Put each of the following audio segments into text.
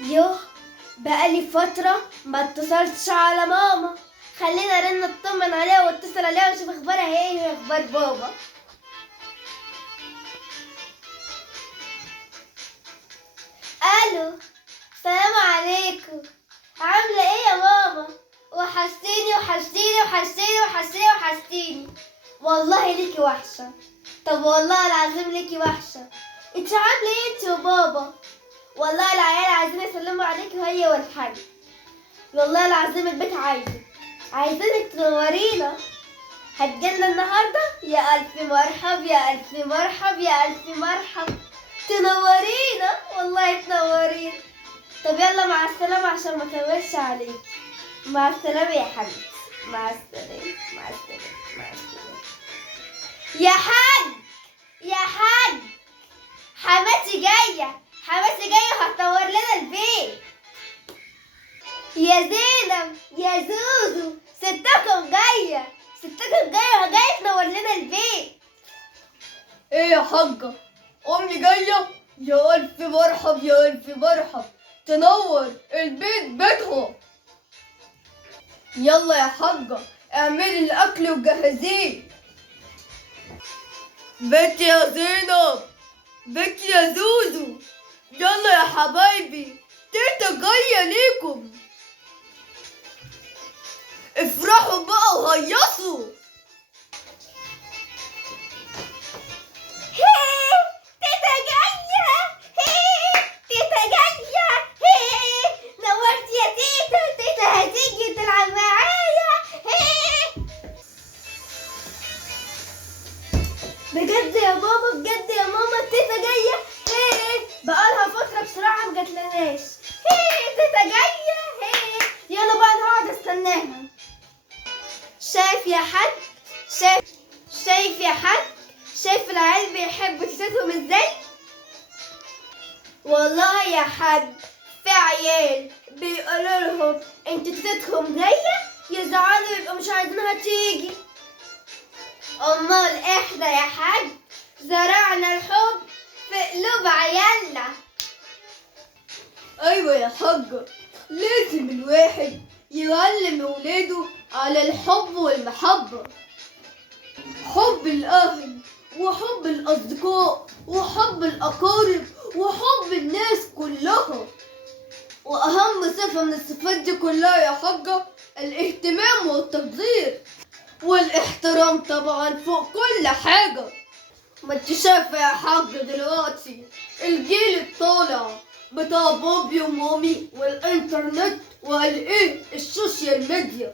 يوه، بقالي فترة ما اتصلتش على ماما. خلينا ارن اطمن عليها واتصل عليها واشوف اخبارها ايه واخبار بابا. الو، السلام عليكم. عاملة ايه يا ماما؟ وحشتيني وحشتيني وحشتيني وحشتيني وحشتيني. والله ليكي وحشة. طب والله العظيم ليكي وحشة. انت عاملة ايه انت وبابا؟ والله العيال عايزين يسلموا عليكي هي والحاج. والله العظيم البيت عايزينك تنورينا. هتجيلنا النهارده؟ يا الف مرحب يا الف مرحب يا الف مرحب. تنورينا والله تنورينا. طب يلا مع السلامة عشان ما اطولش عليك. مع السلامة يا حبيبتي. مع السلامة مع السلامة مع السلامة. يا حاج يا حاج، حماتي جاية حماتي جاية وهتنور لنا البيت. يا زينب يا زوزو، ستكم جاية وجاية تنور لنا البيت. ايه يا حاجة، امي جاية؟ يا الف مرحب يا الف مرحب، تنور البيت بيتها. يلا يا حاجة اعملي الاكل وجهزيه. بنتي يا زينب، بنتي يا زوزو، يلا يا حبايبي، تيتا جاية ليكم. افرحوا بقى وهيصوا. تيتا جاية، تيتا جاية، نورت يا تيتا. تيتا هتيجي تلعب معايا. بجد يا ماما، بجد يا ماما، تيتا جاية. بقالها فترة بصراحة مجتلناش. تيتا جاية. يلا بقى انا هقعد استناها. شايف يا حاج؟ شايف يا حاج؟ شايف العيال بيحبوا تيتاتهم ازاي؟ والله يا حاج، في عيال بيقولوا لهم انت تيتاتهم جايه يزعلوا يبقوا مش عايزينها تيجي. امال احنا يا حاج زرعنا الحب في قلوب عيالنا. ايوه يا حاجة، لازم الواحد يعلم ولاده على الحب والمحبة، حب الاهل وحب الاصدقاء وحب الاقارب وحب الناس كلها. واهم صفة من الصفات دي كلها يا حاجة الاهتمام والتقدير والاحترام طبعا فوق كل حاجة. ما انت شايفة يا حاجة دلوقتي الجيل الطالع بتاع بابي ومامي والانترنت والايه السوشيال ميديا.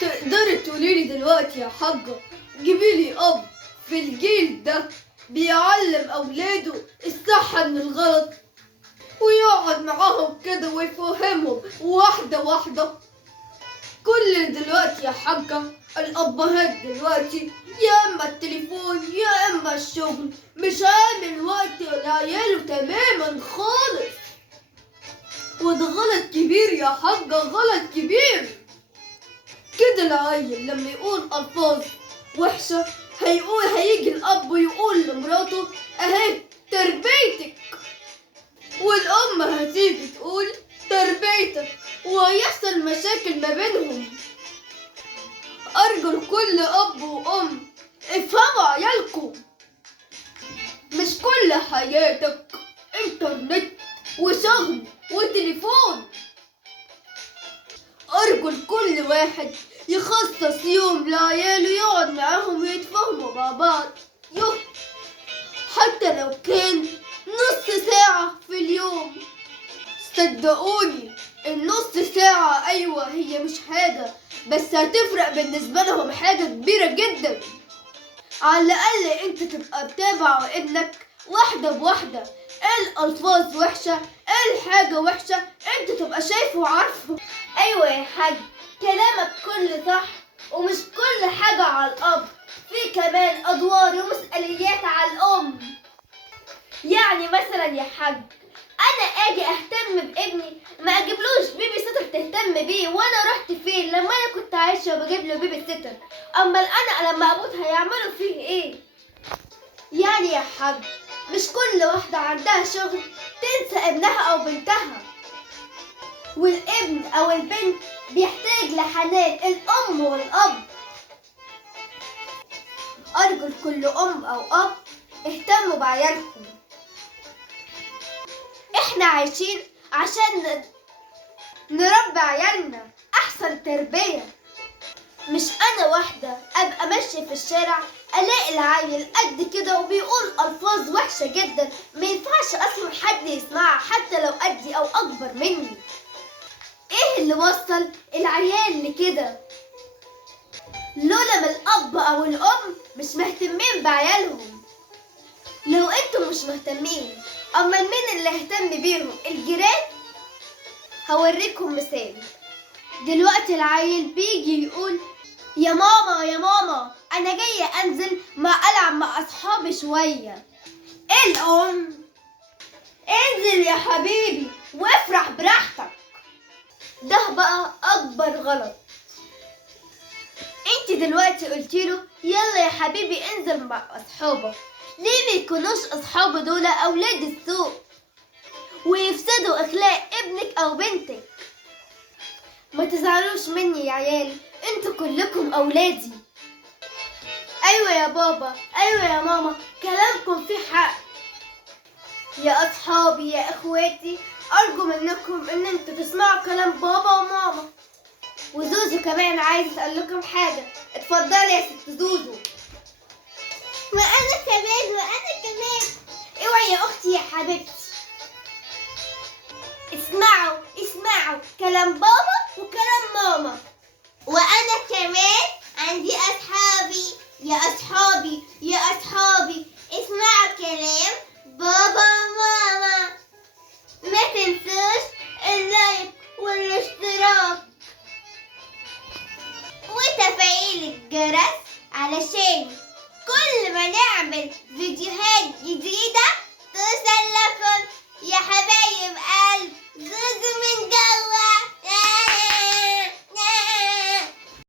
تقدري تقوليلي دلوقتي يا حاجة جيبيلي اب في الجيل ده بيعلم اولاده الصح من الغلط ويقعد معاهم كده ويفهمهم واحدة واحدة؟ كل دلوقتي يا حاجة الأبهات دلوقتي يا إما التليفون يا إما الشغل، مش عامل وقت لعياله تماما خالص. وده غلط كبير يا حاجة، غلط كبير. كده العيل لما يقول ألفاظ وحشة هيجي الأب ويقول لمراته أهي تربيتك، والأم هتيجي تقول تربيتك، وهيحصل مشاكل ما بينهم. أرجو لكل أب وأم افهموا عيالكم، مش كل حياتك إنترنت وشغل وتليفون. أرجو لكل واحد يخصص يوم لعياله يقعد معاهم ويتفاهموا مع بعض، يوم حتى لو كان نص ساعة في اليوم. صدقوني النص ساعة أيوة هي مش حاجة، بس هتفرق بالنسبة لهم حاجة كبيرة جدا. على الأقل أنت تبقى بتابع ابنك واحدة بواحدة، ايه الألفاظ وحشة، ايه الحاجة وحشة، أنت تبقى شايفه وعارفه. ايوه يا حاج، كلامك كله صح، ومش كل حاجة على الاب، في كمان ادوار ومسؤوليات على الام. يعني مثلا يا حاج، انا اجي اهتم بابني ما اجيبلوش بيبي سيتر تهتم بيه، وانا رحت فين لما انا كنت عايشه وبجيب له بيبي سيتر؟ امال انا لما اموت هيعملوا فيه ايه؟ يعني يا حاج مش كل واحدة عندها شغل تنسى ابنها أو بنتها، والابن أو البنت بيحتاج لحنان الأم والأب. أرجو لكل أم أو أب اهتموا بعيالكم. احنا عايشين عشان نربي عيالنا أحسن تربية. مش أنا واحدة أبقى ماشية في الشارع ألاقي العيل قد كده وبيقول ألفاظ وحشة جدا ما ينفعش أسمع حد يسمعها حتى لو قدي أو أكبر مني. إيه اللي وصل العيال لكده؟ لولا ما الأب أو الأم مش مهتمين بعيالهم. لو انتم مش مهتمين أما مين اللي يهتم بيهم؟ الجيران؟ هوريكم مثال. دلوقتي العيل بيجي يقول يا ماما يا ماما أنا جاية أنزل ألعب مع أصحابي شوية. الأم انزل يا حبيبي وافرح براحتك. ده بقى أكبر غلط. انت دلوقتي قلتيله يلا يا حبيبي انزل مع أصحابك، ليه ما يكونوش أصحابه دول أولاد السوق ويفسدوا أخلاق ابنك أو بنتك؟ ما تزعلوش مني يا عيال، انتوا كلكم أولادي. أيوة يا بابا أيوة يا ماما كلامكم فيه حق. يا أصحابي يا إخواتي أرجو منكم إن انتوا تسمعوا كلام بابا وماما. وزوزو كمان عايز أسأل لكم حاجة. اتفضلي يا ست زوزو. وأنا كمان. اوعي يا أختي يا حبيبتي